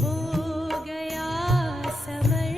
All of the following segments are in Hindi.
हो गया समर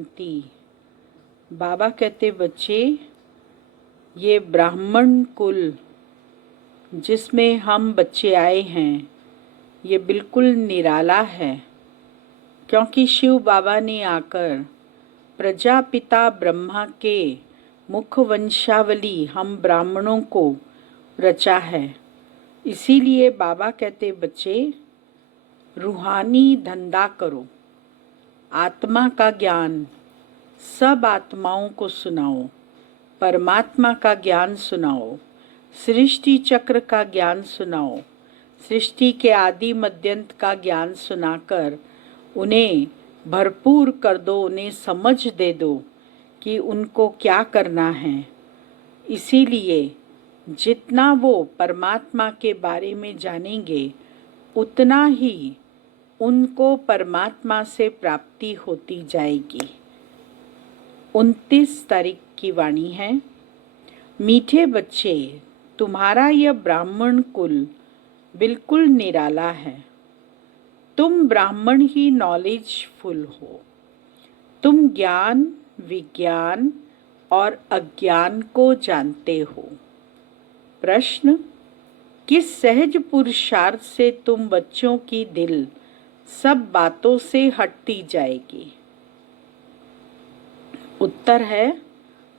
शांति। बाबा कहते बच्चे, ये ब्राह्मण कुल जिसमें हम बच्चे आए हैं ये बिल्कुल निराला है, क्योंकि शिव बाबा ने आकर प्रजापिता ब्रह्मा के मुख वंशावली हम ब्राह्मणों को रचा है। इसीलिए बाबा कहते बच्चे, रूहानी धंधा करो, आत्मा का ज्ञान सब आत्माओं को सुनाओ, परमात्मा का ज्ञान सुनाओ, सृष्टि चक्र का ज्ञान सुनाओ, सृष्टि के आदि मध्यंत का ज्ञान सुनाकर उन्हें भरपूर कर दो, उन्हें समझ दे दो कि उनको क्या करना है। इसीलिए जितना वो परमात्मा के बारे में जानेंगे उतना ही उनको परमात्मा से प्राप्ति होती जाएगी। 29 तारीख की वाणी है। मीठे बच्चे, तुम्हारा यह ब्राह्मण कुल बिल्कुल निराला है। तुम ब्राह्मण ही नॉलेजफुल हो। तुम ज्ञान, विज्ञान और अज्ञान को जानते हो। प्रश्न, किस सहज पुरुषार्थ से तुम बच्चों की दिल सब बातों से हटती जाएगी? उत्तर है,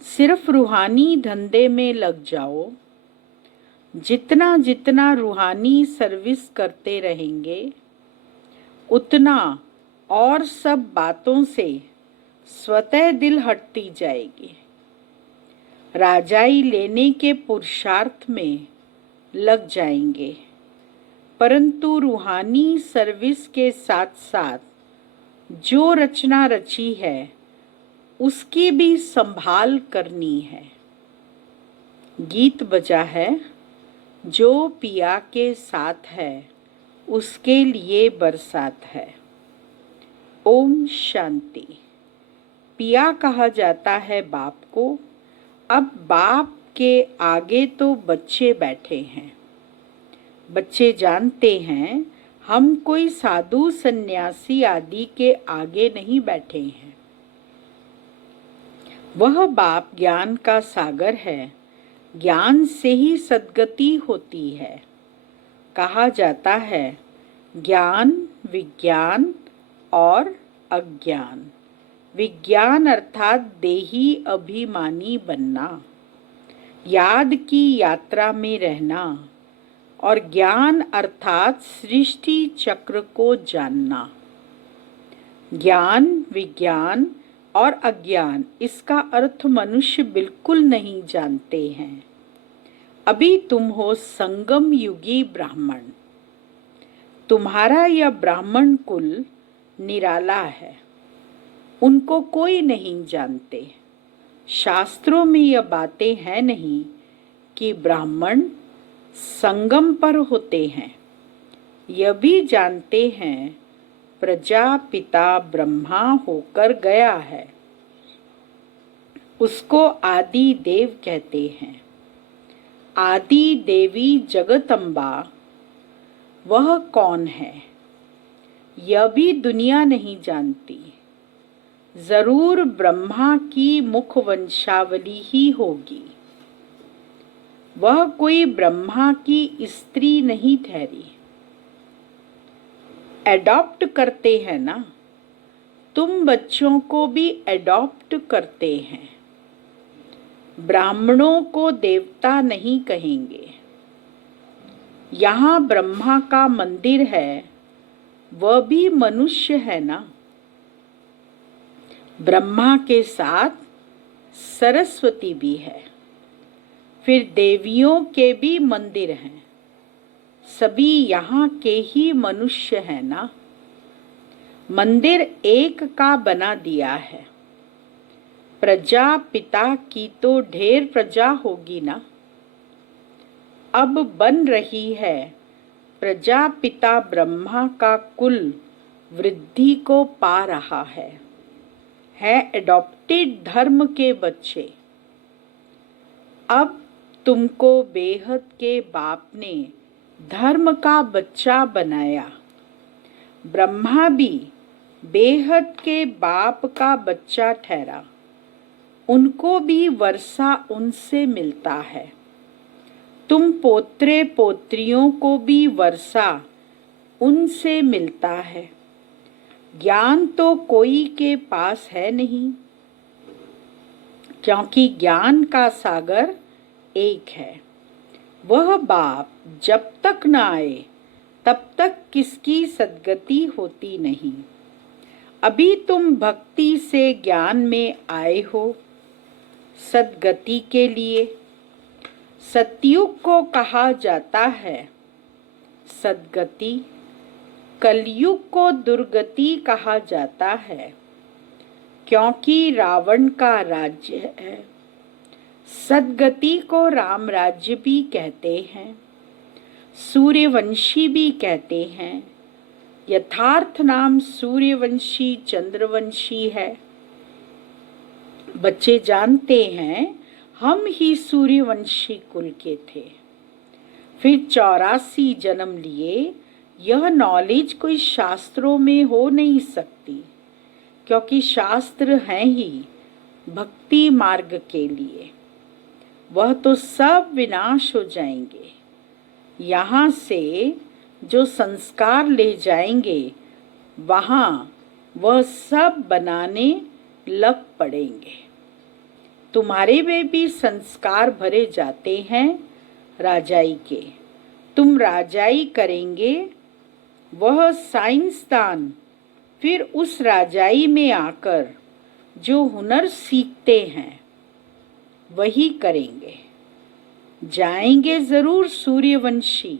सिर्फ रूहानी धंधे में लग जाओ। जितना जितना रूहानी सर्विस करते रहेंगे उतना और सब बातों से स्वतः दिल हटती जाएगी। राजाई लेने के पुरुषार्थ में लग जाएंगे, परंतु रूहानी सर्विस के साथ साथ जो रचना रची है उसकी भी संभाल करनी है। गीत बजा है, जो पिया के साथ है उसके लिए बरसात है। ओम शांति। पिया कहा जाता है बाप को। अब बाप के आगे तो बच्चे बैठे हैं। बच्चे जानते हैं हम कोई साधु सन्यासी आदि के आगे नहीं बैठे हैं। वह बाप ज्ञान का सागर है। ज्ञान से ही सद्गति होती है। कहा जाता है ज्ञान, विज्ञान और अज्ञान। विज्ञान अर्थात देही अभिमानी बनना, याद की यात्रा में रहना, और ज्ञान अर्थात सृष्टि चक्र को जानना। ज्ञान, विज्ञान और अज्ञान, इसका अर्थ मनुष्य बिल्कुल नहीं जानते हैं। अभी तुम हो संगम युगी ब्राह्मण। तुम्हारा यह ब्राह्मण कुल निराला है, उनको कोई नहीं जानते। शास्त्रों में यह बातें हैं नहीं कि ब्राह्मण संगम पर होते हैं। यह भी जानते हैं प्रजापिता ब्रह्मा होकर गया है, उसको आदि देव कहते हैं। आदि देवी जगदम्बा वह कौन है, यह भी दुनिया नहीं जानती। जरूर ब्रह्मा की मुख वंशावली ही होगी। वह कोई ब्रह्मा की स्त्री नहीं ठहरी। एडॉप्ट करते हैं ना, तुम बच्चों को भी एडॉप्ट करते हैं। ब्राह्मणों को देवता नहीं कहेंगे। यहाँ ब्रह्मा का मंदिर है, वह भी मनुष्य है ना। ब्रह्मा के साथ सरस्वती भी है, फिर देवियों के भी मंदिर हैं। सभी यहाँ के ही मनुष्य हैं ना। मंदिर एक का बना दिया है। प्रजापिता की तो ढेर प्रजा होगी ना। अब बन रही है प्रजापिता ब्रह्मा का कुल वृद्धि को पा रहा है एडॉप्टेड धर्म के बच्चे। अब तुमको बेहद के बाप ने धर्म का बच्चा बनाया। ब्रह्मा भी बेहद के बाप का बच्चा ठहरा, उनको भी वर्षा उनसे मिलता है। तुम पोत्रे पोत्रियों को भी वर्षा उनसे मिलता है। ज्ञान तो कोई के पास है नहीं, क्योंकि ज्ञान का सागर एक है। वह बाप जब तक न आए तब तक किसकी सद्गति होती नहीं। अभी तुम भक्ति से ज्ञान में आए हो सद्गति के लिए। सतयुग को कहा जाता है सद्गति, कलयुग को दुर्गति कहा जाता है, क्योंकि रावण का राज्य है। सद्गति को राम राज्य भी कहते हैं, सूर्यवंशी भी कहते हैं। यथार्थ नाम सूर्यवंशी चंद्रवंशी है। बच्चे जानते हैं हम ही सूर्यवंशी कुल के थे, फिर 84 जन्म लिए। यह नॉलेज कोई शास्त्रों में हो नहीं सकती, क्योंकि शास्त्र हैं ही भक्ति मार्ग के लिए। वह तो सब विनाश हो जाएंगे। यहाँ से जो संस्कार ले जाएंगे वहाँ वह सब बनाने लग पड़ेंगे। तुम्हारे में भी संस्कार भरे जाते हैं राजाई के। तुम राजाई करेंगे, वह साइंसदान फिर उस राजाई में आकर जो हुनर सीखते हैं वही करेंगे। जाएंगे जरूर सूर्यवंशी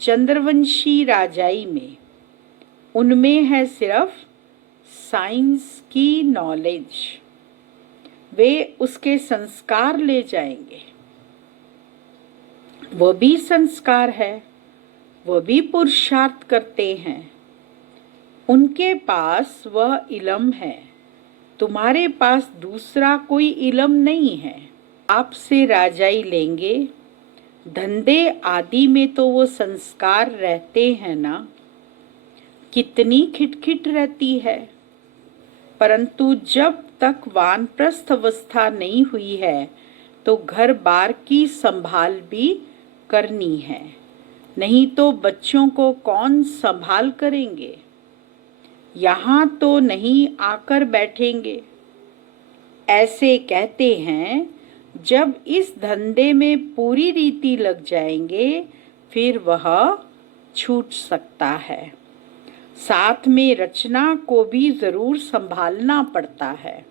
चंद्रवंशी राजाई में, उनमें है सिर्फ साइंस की नॉलेज। वे उसके संस्कार ले जाएंगे। वह भी संस्कार है, वह भी पुरुषार्थ करते हैं। उनके पास वह इल्म है, तुम्हारे पास दूसरा कोई इल्म नहीं है। आपसे राजाई लेंगे, धंधे आदि में तो वो संस्कार रहते हैं ना। कितनी खिटखिट रहती है, परंतु जब तक वानप्रस्थ अवस्था नहीं हुई है तो घर बार की संभाल भी करनी है, नहीं तो बच्चों को कौन संभाल करेंगे। यहाँ तो नहीं आकर बैठेंगे। ऐसे कहते हैं जब इस धंधे में पूरी रीति लग जाएंगे फिर वह छूट सकता है। साथ में रचना को भी जरूर संभालना पड़ता है।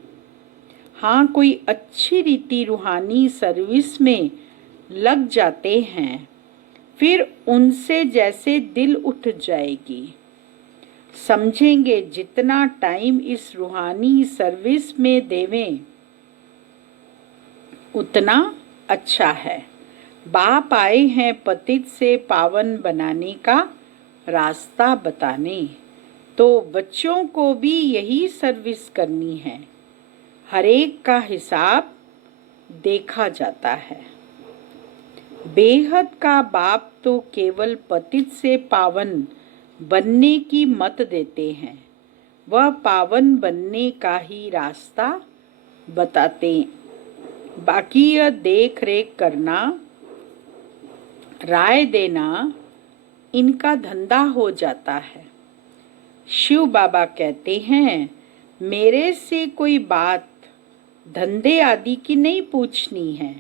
हाँ, कोई अच्छी रीति रूहानी सर्विस में लग जाते हैं, फिर उनसे जैसे दिल उठ जाएगी। समझेंगे जितना टाइम इस रूहानी सर्विस में देवें उतना अच्छा है। बाप आए हैं पतित से पावन बनाने का रास्ता बताने, तो बच्चों को भी यही सर्विस करनी है। हर एक का हिसाब देखा जाता है। बेहद का बाप तो केवल पतित से पावन बनने की मत देते हैं, वह पावन बनने का ही रास्ता बताते हैं। बाकी यह देख रेख करना, राय देना इनका धंधा हो जाता है। शिव बाबा कहते हैं मेरे से कोई बात धंधे आदि की नहीं पूछनी है।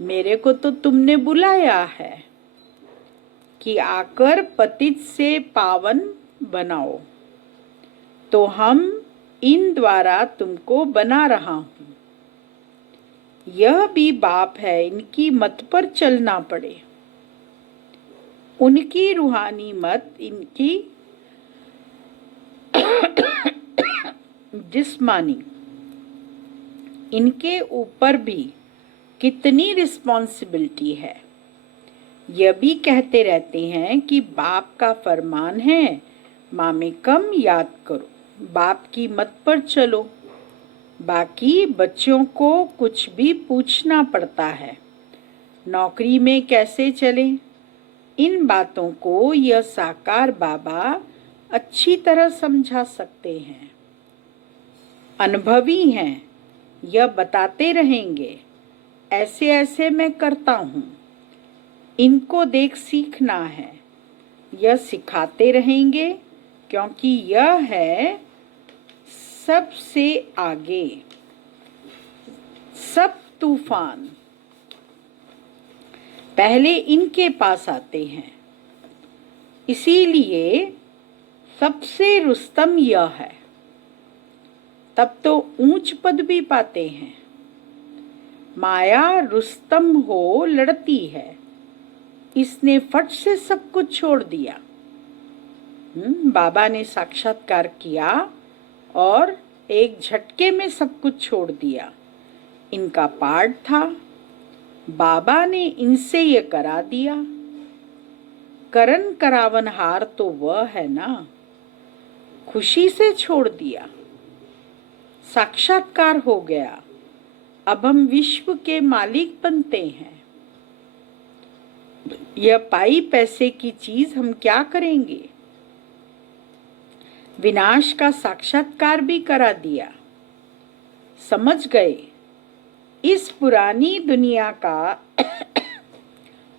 मेरे को तो तुमने बुलाया है कि आकर पतित से पावन बनाओ, तो हम इन द्वारा तुमको बना रहा हूँ। यह भी बाप है, इनकी मत पर चलना पड़े। उनकी रूहानी मत इनकी जिस्मानी, इनके ऊपर भी कितनी रिस्पॉन्सिबिलिटी है। यह भी कहते रहते हैं कि बाप का फरमान है मामे कम याद करो, बाप की मत पर चलो। बाकी बच्चों को कुछ भी पूछना पड़ता है, नौकरी में कैसे चलें, इन बातों को यह साकार बाबा अच्छी तरह समझा सकते हैं, अनुभवी हैं, यह बताते रहेंगे ऐसे ऐसे मैं करता हूँ, इनको देख सीखना है, यह सिखाते रहेंगे क्योंकि यह है सबसे आगे। सब तूफान पहले इनके पास आते हैं, इसीलिए सबसे रुस्तम यह है। तब तो ऊंच पद भी पाते हैं। माया रुस्तम हो लड़ती है, इसने फट से सब कुछ छोड़ दिया। बाबा ने साक्षात्कार किया और एक झटके में सब कुछ छोड़ दिया। इनका पाठ था, बाबा ने इनसे ये करा दिया। करन करावनहार तो वह है ना, खुशी से छोड़ दिया। साक्षात्कार हो गया, अब हम विश्व के मालिक बनते हैं। यह पाई पैसे की चीज हम क्या करेंगे? विनाश का साक्षात्कार भी करा दिया। समझ गए इस पुरानी दुनिया का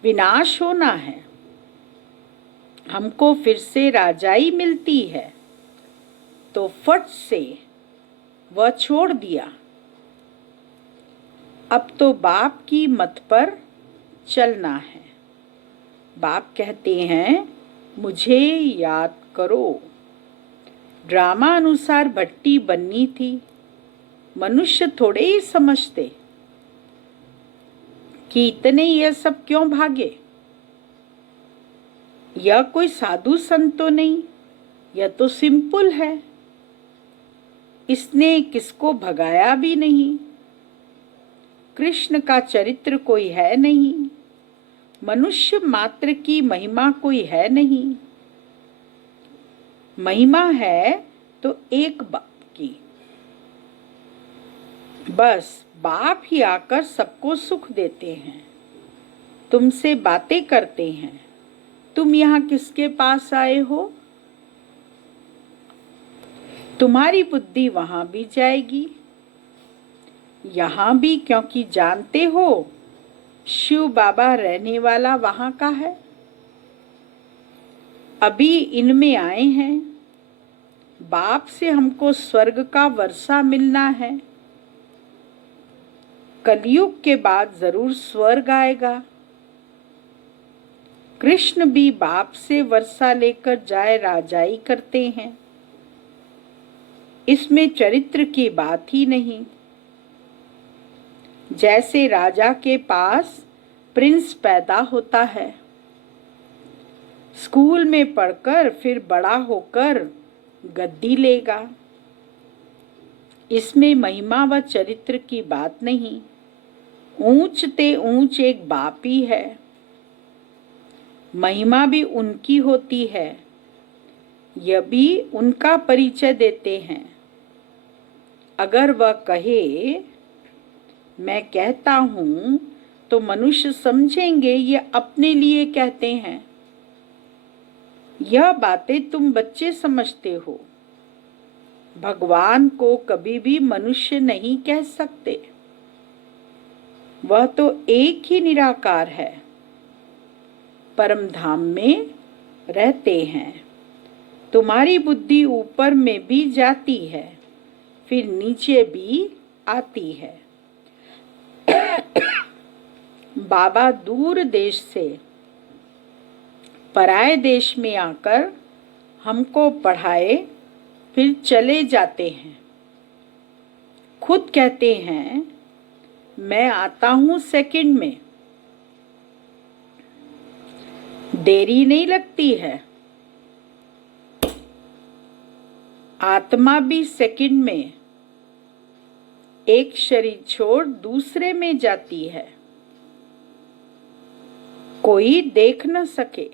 विनाश होना है, हमको फिर से राजाई मिलती है। तो फट से वह छोड़ दिया। अब तो बाप की मत पर चलना है। बाप कहते हैं मुझे याद करो। ड्रामा अनुसार भट्टी बननी थी। मनुष्य थोड़े ही समझते कि इतने यह सब क्यों भागे। यह कोई साधु संत तो नहीं, यह तो सिंपल है। इसने किसको भगाया भी नहीं। कृष्ण का चरित्र कोई है नहीं, मनुष्य मात्र की महिमा कोई है नहीं। महिमा है तो एक बाप की, बस बाप ही आकर सबको सुख देते हैं, तुमसे बातें करते हैं। तुम यहाँ किसके पास आए हो? तुम्हारी बुद्धि वहां भी जाएगी, यहाँ भी, क्योंकि जानते हो शिव बाबा रहने वाला वहां का है। अभी इनमें आए हैं। बाप से हमको स्वर्ग का वर्षा मिलना है। कलयुग के बाद जरूर स्वर्ग आएगा। कृष्ण भी बाप से वर्षा लेकर जाए राजाई करते हैं। इसमें चरित्र की बात ही नहीं। जैसे राजा के पास प्रिंस पैदा होता है, स्कूल में पढ़कर फिर बड़ा होकर गद्दी लेगा। इसमें महिमा व चरित्र की बात नहीं। ऊंच ते ऊंच एक बाप ही है। महिमा भी उनकी होती है, यह भी उनका परिचय देते हैं। अगर वह कहे मैं कहता हूं तो मनुष्य समझेंगे ये अपने लिए कहते हैं। यह बातें तुम बच्चे समझते हो। भगवान को कभी भी मनुष्य नहीं कह सकते। वह तो एक ही निराकार है, परम धाम में रहते हैं। तुम्हारी बुद्धि ऊपर में भी जाती है, फिर नीचे भी आती है। बाबा दूर देश से पराये देश में आकर हमको पढ़ाए, फिर चले जाते हैं। खुद कहते हैं मैं आता हूं सेकंड में, देरी नहीं लगती है। आत्मा भी सेकंड में एक शरीर छोड़ दूसरे में जाती है, कोई देख न सके।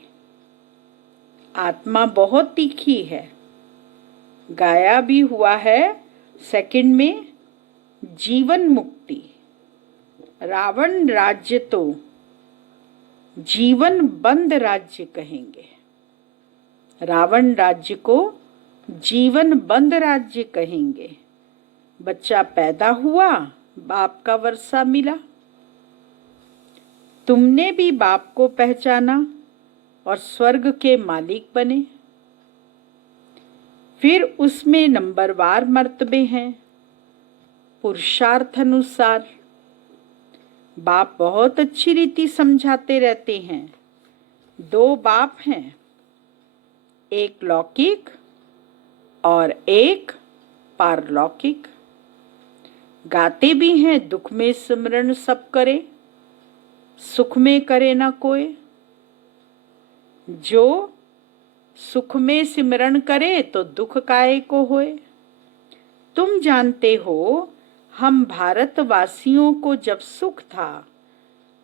आत्मा बहुत तीखी है। गाया भी हुआ है सेकंड में जीवन मुक्ति। रावण राज्य तो जीवन बंद राज्य कहेंगे। रावण राज्य को जीवन बंद राज्य कहेंगे। बच्चा पैदा हुआ, बाप का वर्षा मिला। तुमने भी बाप को पहचाना और स्वर्ग के मालिक बने। फिर उसमें नंबरवार मर्तबे हैं, पुरुषार्थ अनुसार। बाप बहुत अच्छी रीति समझाते रहते हैं। 2 बाप हैं, एक लौकिक और एक पारलौकिक। गाते भी हैं, दुख में सिमरन सब करे, सुख में करे ना कोई। जो सुख में सिमरन करे तो दुख काहे को होए। तुम जानते हो, हम भारतवासियों को जब सुख था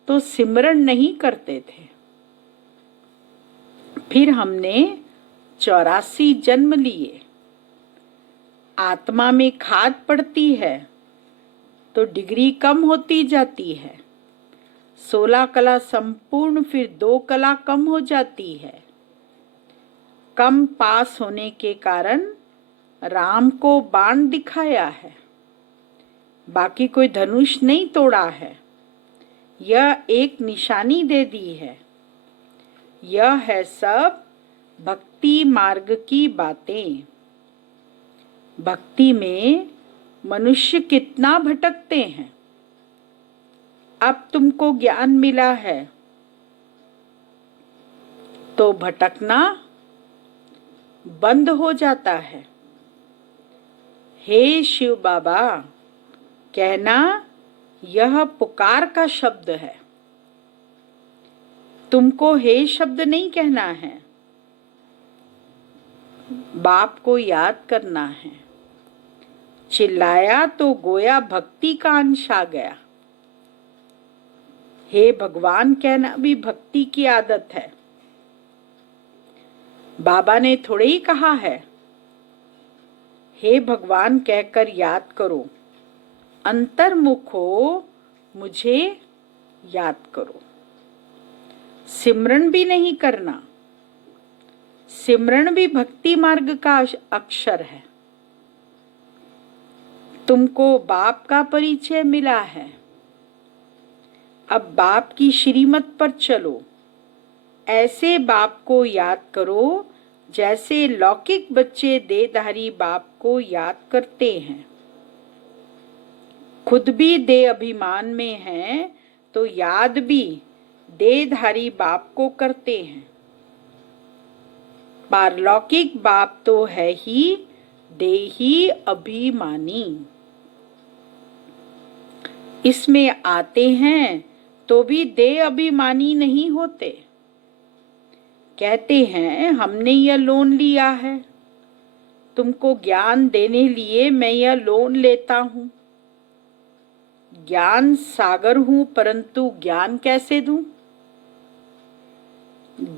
तो सिमरन नहीं करते थे। फिर हमने 84 जन्म लिए। आत्मा में खाद पड़ती है तो डिग्री कम होती जाती है। 16 कला संपूर्ण, फिर 2 कला कम हो जाती है। कम पास होने के कारण राम को बाण दिखाया है, बाकी कोई धनुष नहीं तोड़ा है। यह एक निशानी दे दी है। यह है सब भक्ति मार्ग की बातें। भक्ति में मनुष्य कितना भटकते हैं। अब तुमको ज्ञान मिला है तो भटकना बंद हो जाता है। हे शिव बाबा कहना, यह पुकार का शब्द है। तुमको हे शब्द नहीं कहना है, बाप को याद करना है। चिल्लाया तो गोया भक्ति का अंश आ गया। हे भगवान कहना भी भक्ति की आदत है। बाबा ने थोड़े ही कहा है हे भगवान कहकर याद करो। अंतर्मुख हो, मुझे याद करो। सिमरन भी नहीं करना। सिमरन भी भक्ति मार्ग का अक्षर है। तुमको बाप का परिचय मिला है। अब बाप की श्रीमत पर चलो। ऐसे बाप को याद करो जैसे लौकिक बच्चे देहधारी बाप को याद करते हैं। खुद भी देह अभिमान में हैं तो याद भी देहधारी बाप को करते हैं। पारलौकिक बाप तो है ही देही अभिमानी। इसमें आते हैं तो भी देह अभिमानी नहीं होते। कहते हैं हमने यह लोन लिया है, तुमको ज्ञान देने लिए मैं यह लोन लेता हूँ। ज्ञान सागर हूँ परंतु ज्ञान कैसे दूं?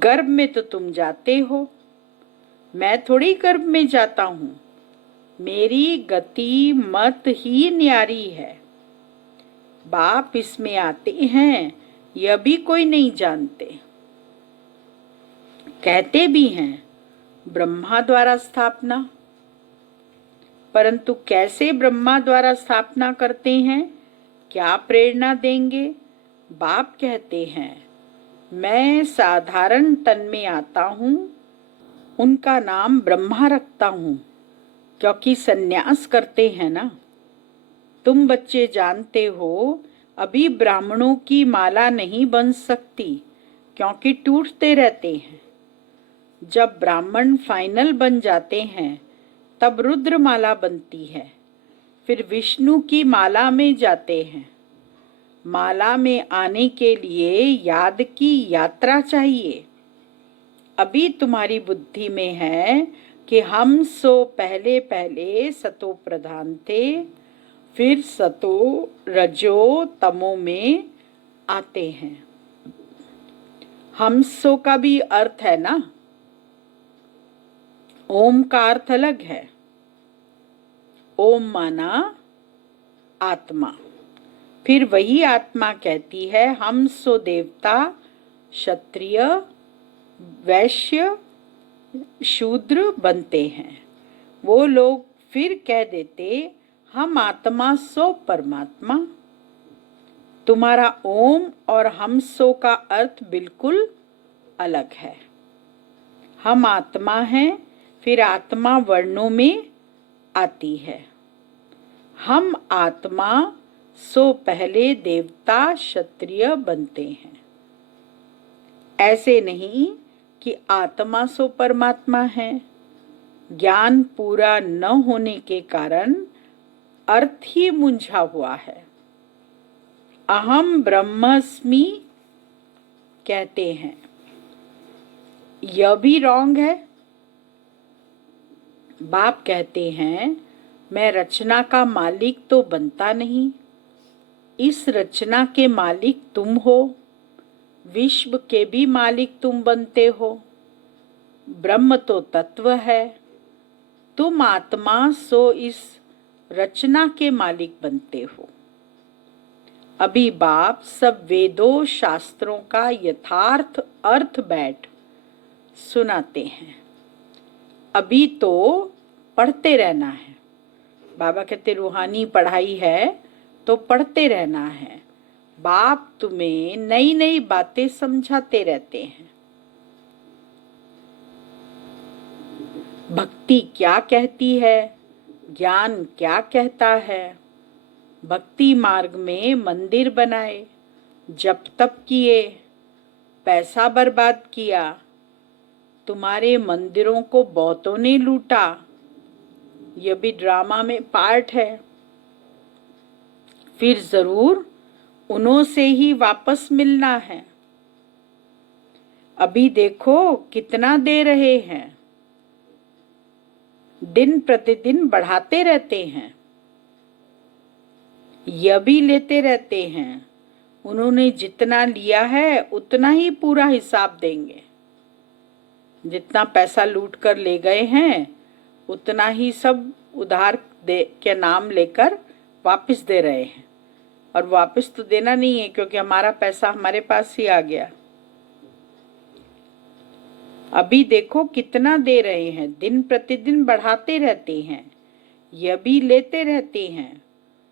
गर्भ में तो तुम जाते हो, मैं थोड़ी गर्भ में जाता हूँ। मेरी गति मत ही न्यारी है। बाप इसमें आते हैं यह भी कोई नहीं जानते। कहते भी हैं ब्रह्मा द्वारा स्थापना, परंतु कैसे ब्रह्मा द्वारा स्थापना करते हैं, क्या प्रेरणा देंगे? बाप कहते हैं मैं साधारण तन में आता हूँ, उनका नाम ब्रह्मा रखता हूँ, क्योंकि सन्यास करते हैं ना। तुम बच्चे जानते हो अभी ब्राह्मणों की माला नहीं बन सकती क्योंकि टूटते रहते हैं। जब ब्राह्मण फाइनल बन जाते हैं तब रुद्र माला बनती है, फिर विष्णु की माला में जाते हैं। माला में आने के लिए याद की यात्रा चाहिए। अभी तुम्हारी बुद्धि में है कि हम सो पहले पहले सतो प्रधान थे, फिर सतो रजो तमो में आते हैं। हम सो का भी अर्थ है ना, ओम का अर्थ अलग है। ओम माना आत्मा, फिर वही आत्मा कहती है हम सो देवता, क्षत्रिय, वैश्य शूद्र बनते हैं। वो लोग फिर कह देते, हम आत्मा सो परमात्मा। तुम्हारा ओम और हम सो का अर्थ बिल्कुल अलग है। हम आत्मा हैं, फिर आत्मा वर्णों में आती है। हम आत्मा सो पहले देवता क्षत्रिय बनते हैं। ऐसे नहीं कि आत्मा सो परमात्मा है। ज्ञान पूरा न होने के कारण अर्थ ही मुंझा हुआ है। अहम ब्रह्मस्मि कहते हैं, यह भी रॉन्ग है। बाप कहते हैं, मैं रचना का मालिक तो बनता नहीं। इस रचना के मालिक तुम हो, विश्व के भी मालिक तुम बनते हो। ब्रह्म तो तत्व है, तुम आत्मा सो इस रचना के मालिक बनते हो। अभी बाप सब वेदों शास्त्रों का यथार्थ अर्थ बैठ सुनाते हैं। अभी तो पढ़ते रहना है। बाबा कहते रूहानी पढ़ाई है तो पढ़ते रहना है। बाप तुम्हें नई नई बातें समझाते रहते हैं। भक्ति क्या कहती है, ज्ञान क्या कहता है। भक्ति मार्ग में मंदिर बनाए, जप तप किए, पैसा बर्बाद किया। तुम्हारे मंदिरों को बहुतों ने लूटा। यह भी ड्रामा में पार्ट है। फिर जरूर उन्हों से ही वापस मिलना है। अभी देखो कितना दे रहे हैं, दिन प्रतिदिन बढ़ाते रहते हैं। यह भी लेते रहते हैं। उन्होंने जितना लिया है उतना ही पूरा हिसाब देंगे। जितना पैसा लूट कर ले गए हैं उतना ही सब उधार दे के नाम लेकर वापस दे रहे हैं। और वापस तो देना नहीं है, क्योंकि हमारा पैसा हमारे पास ही आ गया। अभी देखो कितना दे रहे हैं, दिन प्रतिदिन बढ़ाते रहते हैं। यह भी लेते रहते हैं।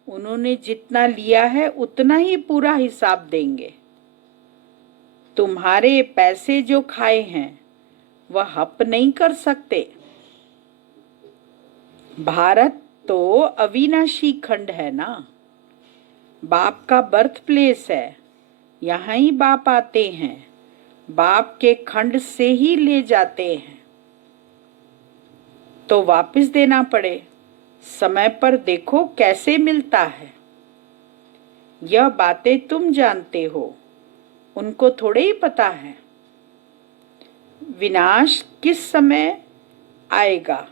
उन्होंने जितना लिया है उतना ही पूरा हिसाब देंगे। तुम्हारे पैसे जो खाए हैं वह हप नहीं कर सकते। भारत तो अविनाशी खंड है ना, बाप का बर्थ प्लेस है। यहाँ ही बाप आते हैं, बाप के खंड से ही ले जाते हैं। तो वापस देना पड़े। समय पर देखो कैसे मिलता है। यह बातें तुम जानते हो, उनको थोड़े ही पता है। विनाश किस समय आएगा,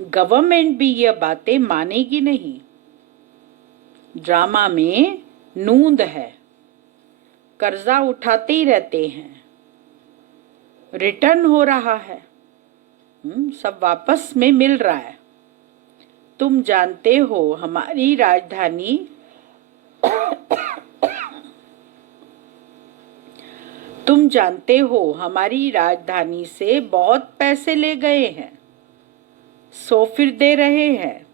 गवर्नमेंट भी यह बातें मानेगी नहीं। ड्रामा में नूंद है, कर्जा उठाते ही रहते हैं। रिटर्न हो रहा है, सब वापस में मिल रहा है। तुम जानते हो हमारी राजधानी तुम जानते हो हमारी राजधानी से बहुत पैसे ले गए हैं, सो फिर दे रहे हैं।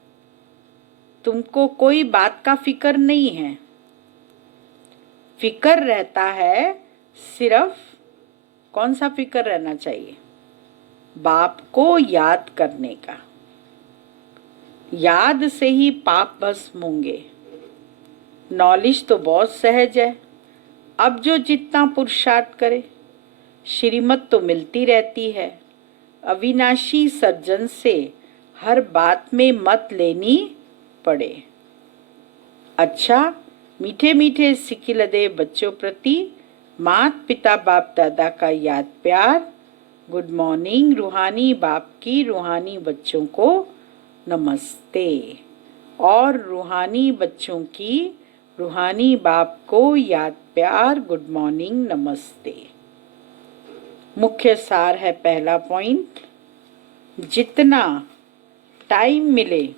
तुमको कोई बात का फिक्र नहीं है। फिक्र रहता है सिर्फ, कौन सा फिक्र रहना चाहिए, बाप को याद करने का। याद से ही पाप भस्म होंगे। नॉलेज तो बहुत सहज है। अब जो जितना पुरुषार्थ करे, श्रीमत तो मिलती रहती है। अविनाशी सर्जन से हर बात में मत लेनी पड़े। अच्छा, मीठे मीठे सिखिलदे बच्चों प्रति मात पिता बाप दादा का याद प्यार। Good morning. रूहानी बाप की रूहानी बच्चों को नमस्ते। और रूहानी बच्चों की रूहानी बाप को याद प्यार, गुड मॉर्निंग, नमस्ते। मुख्य सार है पहला पॉइंट, जितना टाइम मिले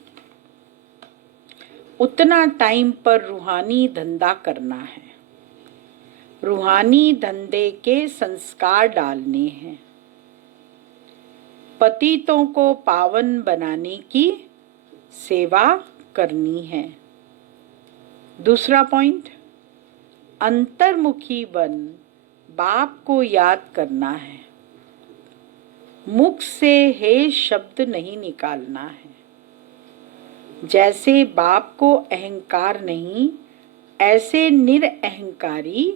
उतना टाइम पर रूहानी धंधा करना है। रूहानी धंधे के संस्कार डालने हैं। पतितों को पावन बनाने की सेवा करनी है। दूसरा पॉइंट, अंतर्मुखी बन बाप को याद करना है। मुख से हे शब्द नहीं निकालना है। जैसे बाप को अहंकार नहीं, ऐसे निरअहंकारी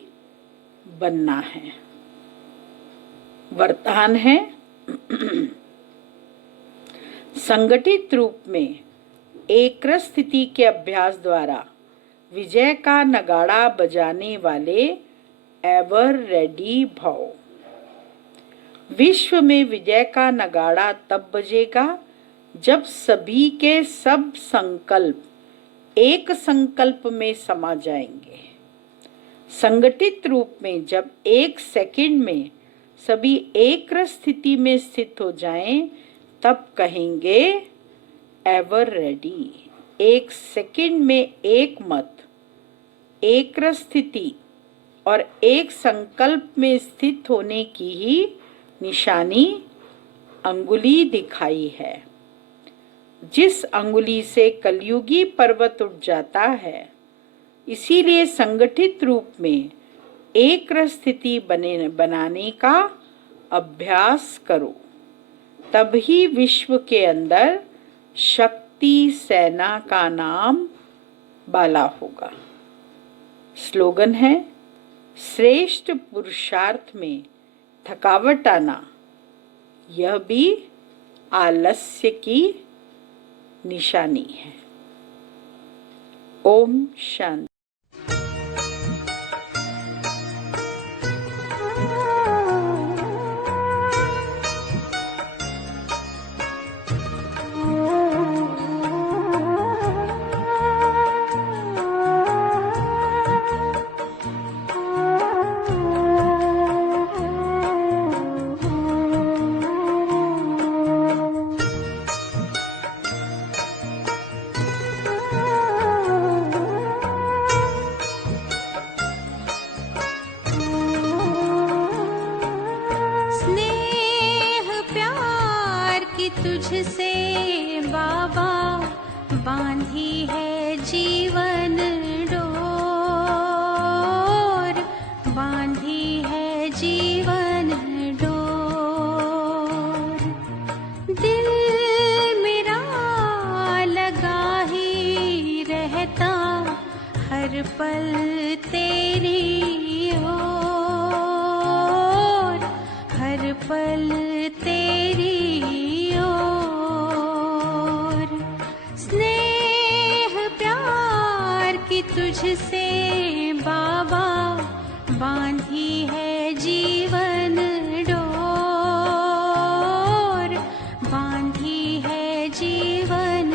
बनना है। वरदान है संगठित रूप में एक स्थिति के अभ्यास द्वारा विजय का नगाड़ा बजाने वाले एवर रेडी भव। विश्व में विजय का नगाड़ा तब बजेगा जब सभी के सब संकल्प एक संकल्प में समा जाएंगे। संगठित रूप में जब एक सेकंड में सभी एक स्थिति में स्थित हो जाएं, तब कहेंगे एवर रेडी। एक सेकंड में एक मत, एक स्थिति और एक संकल्प में स्थित होने की ही निशानी अंगुली दिखाई है। जिस अंगुली से कलयुगी पर्वत उठ जाता है, इसीलिए संगठित रूप में एक स्थिति बनाने का अभ्यास करो, तभी विश्व के अंदर शक्ति सेना का नाम बाला होगा। स्लोगन है, श्रेष्ठ पुरुषार्थ में थकावट आना, यह भी आलस्य की निशानी है। ओम शांति। तुझसे बाबा बांधी है जीवन डोर, बांधी है जीवन डोर। दिल मेरा लगा ही रहता हर पल तेरी ओर, हर पल तेरी तुझसे बाबा बांधी है जीवन डोर, बांधी है जीवन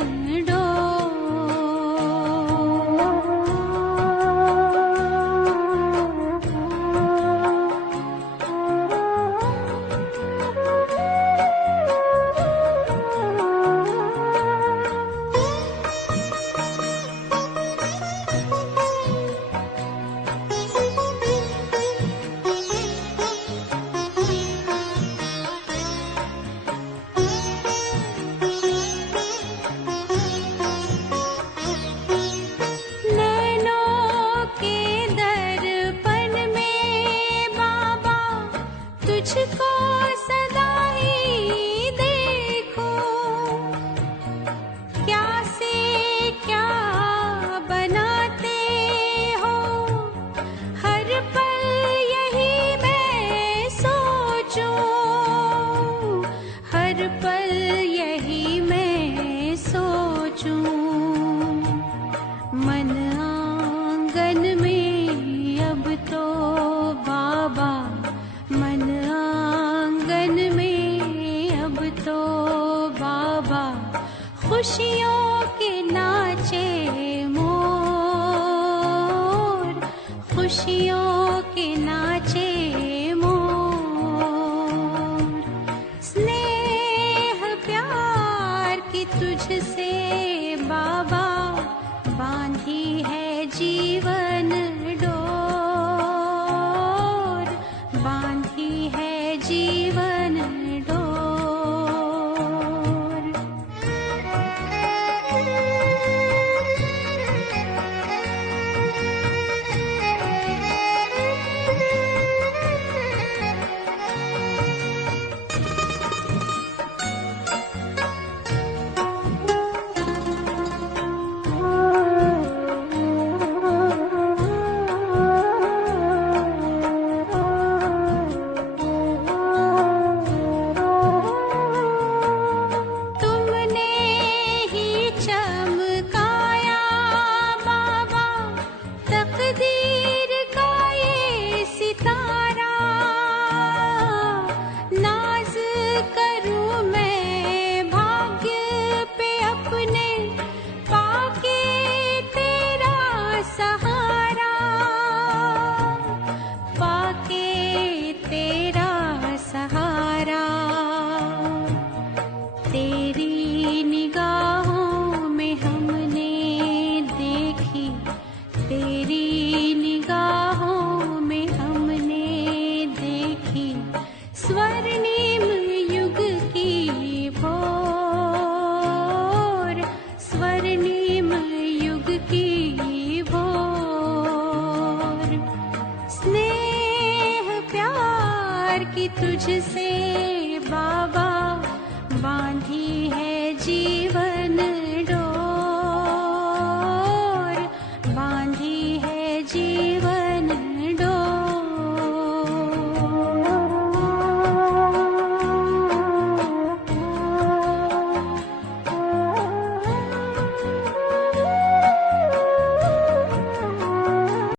तुझको सदा ही देखो, क्या से क्या बनाते हो, हर पल यही मैं सोचूं, हर पल यही मैं सोचूं। मन आंगन में अब तो बाबा, मन आंगन में अब तो बाबा, खुशियों के नाचे मोर, खुशियों के नाचे मोर। स्नेह प्यार की तुझसे बाबा बांधी है जीवन डोर, बांधी है जीवन डोर। तेरी निगाहों में हमने देखी स्वर्णिम युग की भोर, स्वर्णिम युग की भोर। स्नेह प्यार की तुझसे बाबा बांधी है जीवन